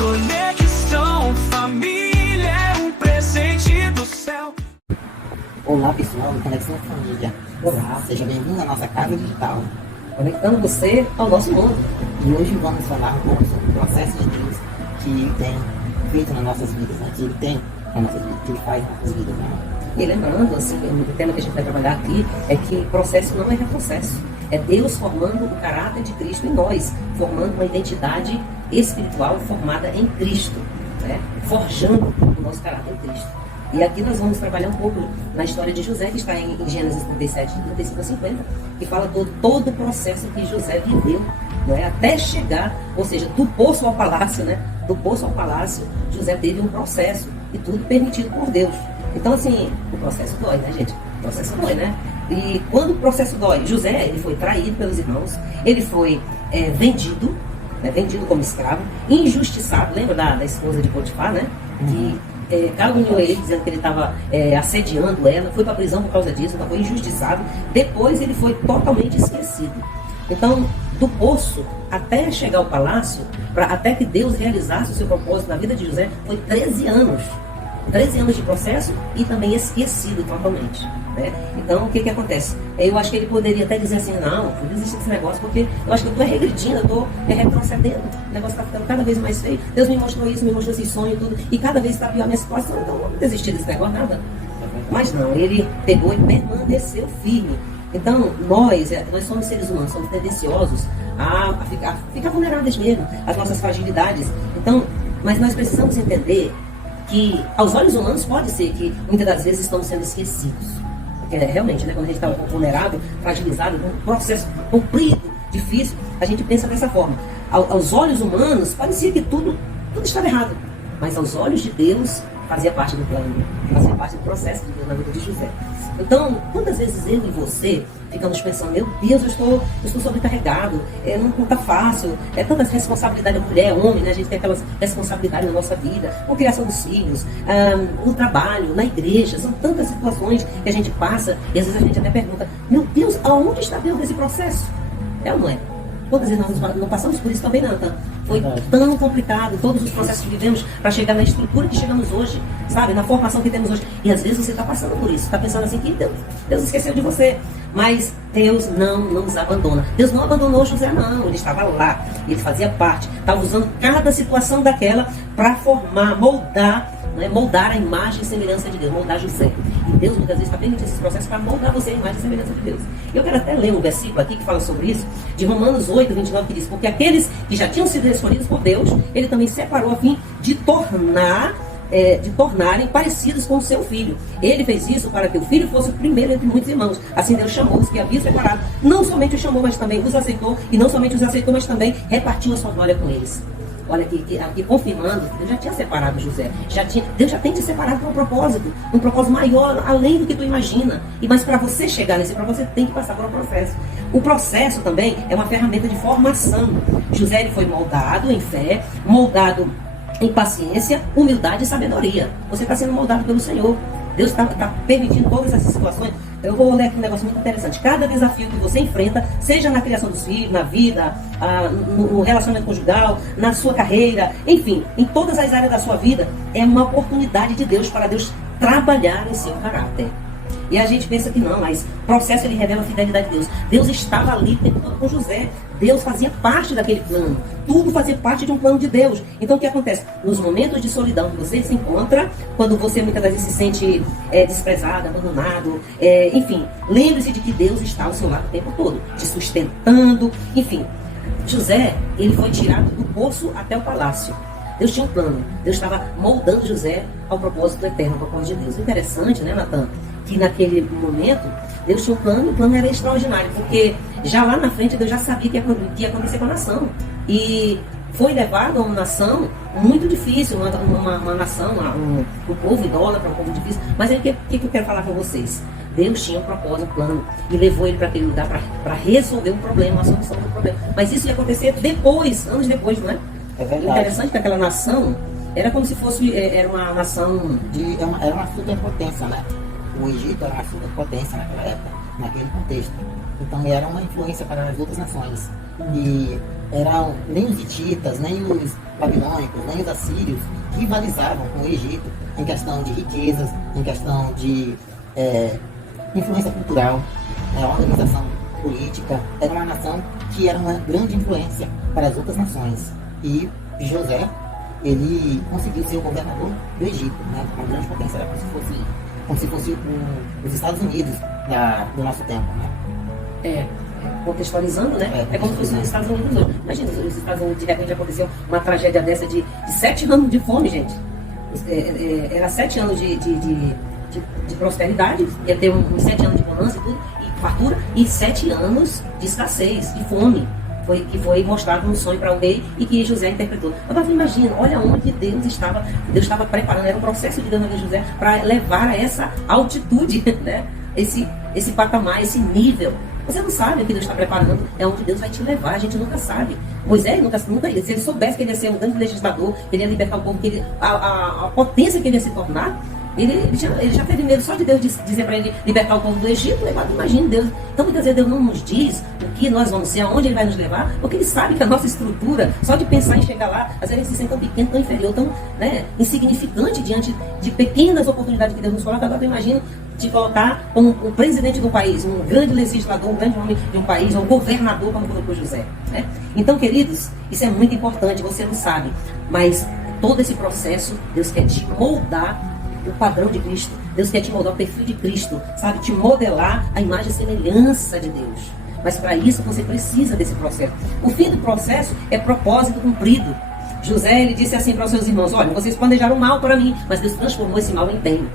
Conexão Família é um presente do céu. Olá pessoal do Conexão Família. Olá, seja bem-vindo à nossa casa digital. Conectando você ao nosso mundo. E hoje vamos falar um pouco sobre o processo de Deus que Ele tem feito nas nossas vidas, né? Que Ele tem na nossa vida, que Ele faz nas nossas vidas, né? E lembrando, assim, o tema que a gente vai trabalhar aqui é que processo não é retrocesso. É Deus formando o caráter de Cristo em nós, formando uma identidade espiritual formada em Cristo, né? Forjando o nosso caráter em Cristo. E aqui nós vamos trabalhar um pouco na história de José, que está em Gênesis 37, 35 a 50, que fala todo o processo que José viveu, né? Até chegar, ou seja, do poço ao palácio, né? Do poço ao palácio, José teve um processo, e tudo permitido por Deus. Então, assim, o processo dói, né, gente? O processo dói, né? E quando o processo dói, José, ele foi traído pelos irmãos, ele foi vendido, né, vendido como escravo, injustiçado, lembra da esposa de Potifar, né? Que caluniou ele, dizendo que ele estava assediando ela, foi para a prisão por causa disso, então foi injustiçado. Depois ele foi totalmente esquecido. Então, do poço até chegar ao palácio, até que Deus realizasse o seu propósito na vida de José, foi 13 anos. 13 anos de processo e também esquecido totalmente, né? Então, o que acontece? Eu acho que ele poderia até dizer assim, não, vou desistir desse negócio, porque eu acho que eu estou regredindo, eu estou retrocedendo, o negócio está ficando cada vez mais feio, Deus me mostrou isso, me mostrou esse sonho e tudo, e cada vez está pior a minha situação, então eu não vou desistir desse negócio, nada. Mas não, ele pegou e permaneceu firme. Então, nós somos seres humanos, somos tendenciosos a ficar vulneráveis mesmo, às nossas fragilidades. Então, mas nós precisamos entender que aos olhos humanos pode ser que muitas das vezes estamos sendo esquecidos. Porque realmente, né, quando a gente está vulnerável, fragilizado, um processo comprido, difícil, a gente pensa dessa forma. Aos olhos humanos, parecia que tudo estava errado. Mas aos olhos de Deus, fazia parte do plano, fazia parte do processo de Deus na vida de José. Então, quantas vezes eu e você ficamos pensando, meu Deus, eu estou sobrecarregado, não está fácil, tantas responsabilidades, mulher, homem, né? A gente tem aquelas responsabilidades na nossa vida, com a criação dos filhos, no trabalho, na igreja, são tantas situações que a gente passa, e às vezes a gente até pergunta, meu Deus, aonde está Deus nesse processo? É ou não é? Quantas vezes nós não passamos por isso também, Nathan? Foi tão complicado, todos os processos que vivemos para chegar na estrutura que chegamos hoje, sabe? Na formação que temos hoje. E às vezes você está passando por isso, está pensando assim que Deus esqueceu de você. Mas Deus não nos abandona. Deus não abandonou José, não. Ele estava lá, ele fazia parte, estava usando cada situação daquela para formar, moldar, né? Moldar a imagem e semelhança de Deus, moldar José. E Deus muitas vezes está permitindo esses processos para moldar você a imagem e semelhança de Deus. Eu quero até ler um versículo aqui que fala sobre isso, de Romanos 8, 29, que diz, porque aqueles que já tinham sido escolhidos por Deus, ele também separou a fim de tornarem parecidos com o seu filho. Ele fez isso para que o filho fosse o primeiro entre muitos irmãos. Assim Deus chamou os que havia separado. Não somente os chamou, mas também os aceitou. E não somente os aceitou, mas também repartiu a sua glória com eles. Olha aqui confirmando, Deus já tinha separado José. Deus já tem te separado para um propósito maior, além do que tu imagina. Mas para você chegar nesse propósito, você tem que passar por um processo. O processo também é uma ferramenta de formação. José ele foi moldado em fé, moldado em paciência, humildade e sabedoria. Você está sendo moldado pelo Senhor. Deus está permitindo todas essas situações. Eu vou ler aqui um negócio muito interessante. Cada desafio que você enfrenta, seja na criação dos filhos, na vida, no relacionamento conjugal, na sua carreira, enfim, em todas as áreas da sua vida, é uma oportunidade de Deus para Deus trabalhar em seu caráter. E a gente pensa que não, mas o processo ele revela a fidelidade de Deus. Deus estava ali o tempo todo com José. Deus fazia parte daquele plano. Tudo fazia parte de um plano de Deus. Então o que acontece? Nos momentos de solidão que você se encontra, quando você muitas vezes se sente desprezado, abandonado, enfim, lembre-se de que Deus está ao seu lado o tempo todo, te sustentando, enfim. José, ele foi tirado do poço até o palácio. Deus tinha um plano. Deus estava moldando José ao propósito eterno, ao propósito de Deus. Interessante, né, Natan? Que naquele momento, Deus tinha um plano, e o plano era extraordinário, porque já lá na frente Deus já sabia que ia acontecer com a nação. E foi levado a uma nação muito difícil, uma nação, um povo idólatra, um povo difícil. Mas aí o que eu quero falar para vocês? Deus tinha um propósito, um plano, e levou ele para aquele lugar para resolver um problema, a solução do problema. Mas isso ia acontecer depois, anos depois, não é? É verdade. Interessante que aquela nação era como se fosse, era uma nação... Era uma superpotência, né? O Egito era uma superpotência naquela época, naquele contexto. Então era uma influência para as outras nações. E nem os hititas, nem babilônicos, nem os assírios rivalizavam com o Egito em questão de riquezas, em questão de influência cultural, organização política. Era uma nação que era uma grande influência para as outras nações. E José, ele conseguiu ser o governador do Egito, né? Uma grande potência, era como se fosse os Estados Unidos do nosso tempo, né? Contextualizando, né? É como se fosse os Estados Unidos hoje. Imagina, os Estados Unidos, de repente, aconteceu uma tragédia dessa de 7 anos de fome, gente. Era 7 anos de prosperidade, ia ter uns 7 anos de bonança e tudo, e fartura, e 7 anos de escassez, de fome. Que foi mostrado no sonho para o rei e que José interpretou. Agora imagina, olha onde Deus estava preparando, era um processo de Deus na vida de José para levar a essa altitude, né? Esse patamar, esse nível. Você não sabe o que Deus está preparando, é onde Deus vai te levar, a gente nunca sabe. Moisés nunca, se ele soubesse que ele ia ser um grande legislador, que ele ia libertar o povo, a potência que ele ia se tornar, ele já teve medo só de Deus dizer para ele libertar o povo do Egito. Imagina Deus. Então muitas vezes Deus não nos diz o que nós vamos ser, aonde Ele vai nos levar, porque Ele sabe que a nossa estrutura, só de pensar em chegar lá, às vezes se sente tão pequeno, tão inferior, tão insignificante diante de pequenas oportunidades que Deus nos coloca. Agora eu imagino te colocar como o presidente do país, um grande legislador, um grande homem de um país, um governador, como colocou José, né? Então, queridos, isso é muito importante, você não sabe, mas todo esse processo, Deus quer te moldar o padrão de Cristo. Deus quer te moldar o perfil de Cristo, sabe? Te modelar a imagem e semelhança de Deus. Mas para isso você precisa desse processo. O fim do processo é propósito cumprido. José, ele disse assim para os seus irmãos: olha, vocês planejaram mal para mim, mas Deus transformou esse mal em bem.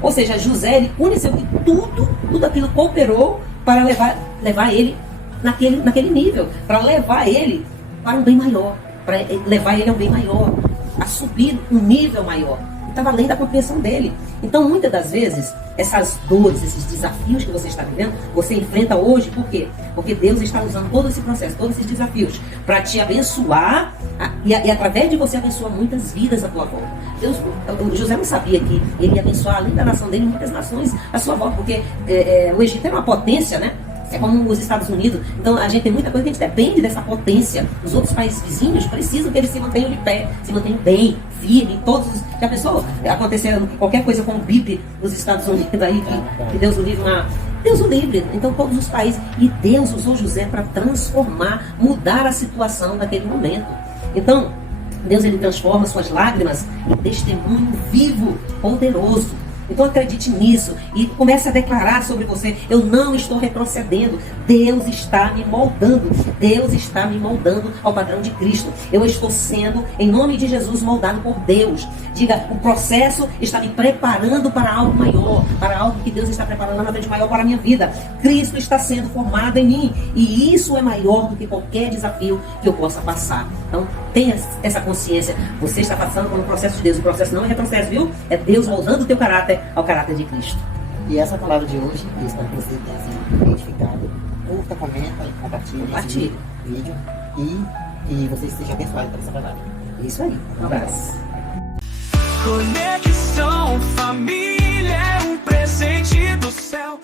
Ou seja, José, ele conheceu que tudo aquilo cooperou para levar ele naquele nível, para levar ele para um bem maior, para levar ele a um bem maior, a subir um nível maior. Estava além da compreensão dele. Então, muitas das vezes, essas dores, esses desafios que você está vivendo, você enfrenta hoje, por quê? Porque Deus está usando todo esse processo, todos esses desafios, para te abençoar e através de você abençoar muitas vidas à tua volta. José não sabia que ele ia abençoar, além da nação dele, muitas nações à sua volta, porque o Egito era uma potência, né? É como os Estados Unidos. Então a gente tem muita coisa que a gente depende dessa potência. Os outros países vizinhos precisam que eles se mantenham de pé, se mantenham bem, firme, todos os... Já pensou acontecer qualquer coisa com o BIP nos Estados Unidos aí, que Deus o livre, Deus o livre. Então todos os países. E Deus usou José para transformar, mudar a situação daquele momento. Então, Deus, ele transforma suas lágrimas em testemunho vivo, poderoso. Então acredite nisso e comece a declarar sobre você: eu não estou retrocedendo, Deus está me moldando, Deus está me moldando ao padrão de Cristo. Eu estou sendo, em nome de Jesus, moldado por Deus. Diga: o processo está me preparando para algo maior, para algo que Deus está preparando na frente maior para a minha vida. Cristo está sendo formado em mim e isso é maior do que qualquer desafio que eu possa passar. Então tenha essa consciência, você está passando por um processo de Deus. O processo não é retrocesso, viu? É Deus moldando o teu caráter ao caráter de Cristo. E essa palavra de hoje, eu espero que você tenha sido identificado. Curta, comenta e compartilhe esse vídeo e você seja abençoado por essa palavra. Isso aí. Um abraço. Conexão Família é um presente do céu.